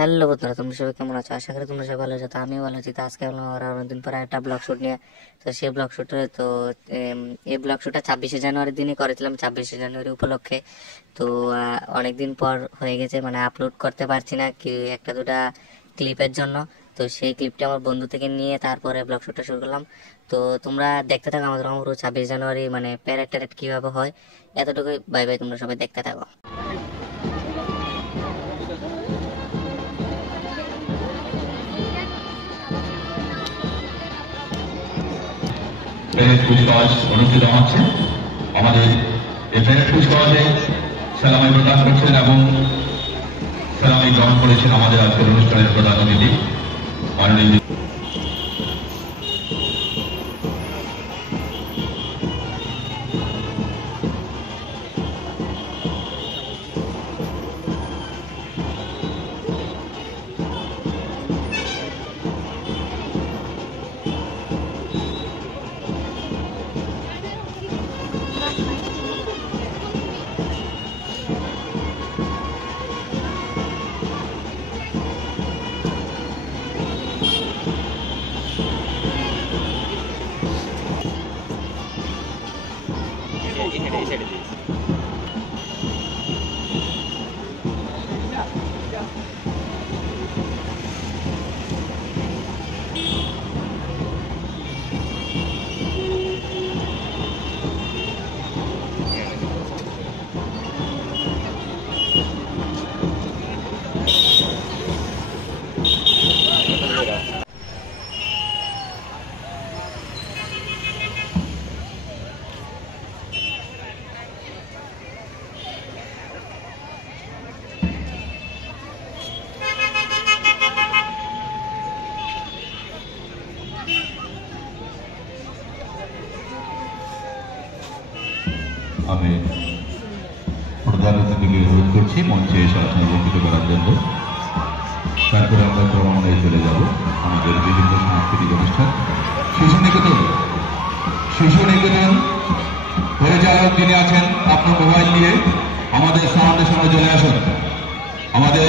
Hello বন্ধুরা, তোমরা সবাই কেমন আছো? আশা করি তোমরা সবাই ভালো আছো। তো আমিও ভালো আছি। তো আজকে আমরা অনেকদিন পরে একটা ব্লগ শুট নিয়ে, তো সেই ব্লগ শুটে তো এই ব্লগ শুটটা 26শে জানুয়ারির দিনই করেছিলাম, 26শে জানুয়ারি উপলক্ষে। তো অনেকদিন পর হয়ে গেছে, মানে আপলোড করতে পারছি না কি একটা দুটা ক্লিপের জন্য। তো সেই ক্লিপটা আমার বন্ধু থেকে নিয়ে তারপরে ব্লগ শুটটা শুরু করলাম। তো তোমরা দেখতে থাকো আমাদের পুরো 26শে জানুয়ারি মানে প্যারেড ট্যারেড কীভাবে হয়, এতটুকুই। বাই বাই, তোমরা সবাই দেখতে থাকো। প্যারেড কুচকাওয়াজ অনুষ্ঠিত হচ্ছে। আমাদের এই প্যারেড কুচকাওয়াজে সালামি প্রদান করছেন এবং সালামি গ্রহণ করেছেন আমাদের আজকের অনুষ্ঠানের প্রধান অতিথি মাননীয় আমি প্রধান অতিথিকে অনুরোধ করছি মঞ্চে এসে আসনে বঞ্চিত করার জন্য। তারপরে আমরা ক্রমান্বয়ে চলে যাব আমাদের বিভিন্ন সাংস্কৃতিক অনুষ্ঠান। শিশু নিকেতন পরিচালক যিনি আছেন, আপনার মোবাইল নিয়ে আমাদের সামনে চলে আসুন। আমাদের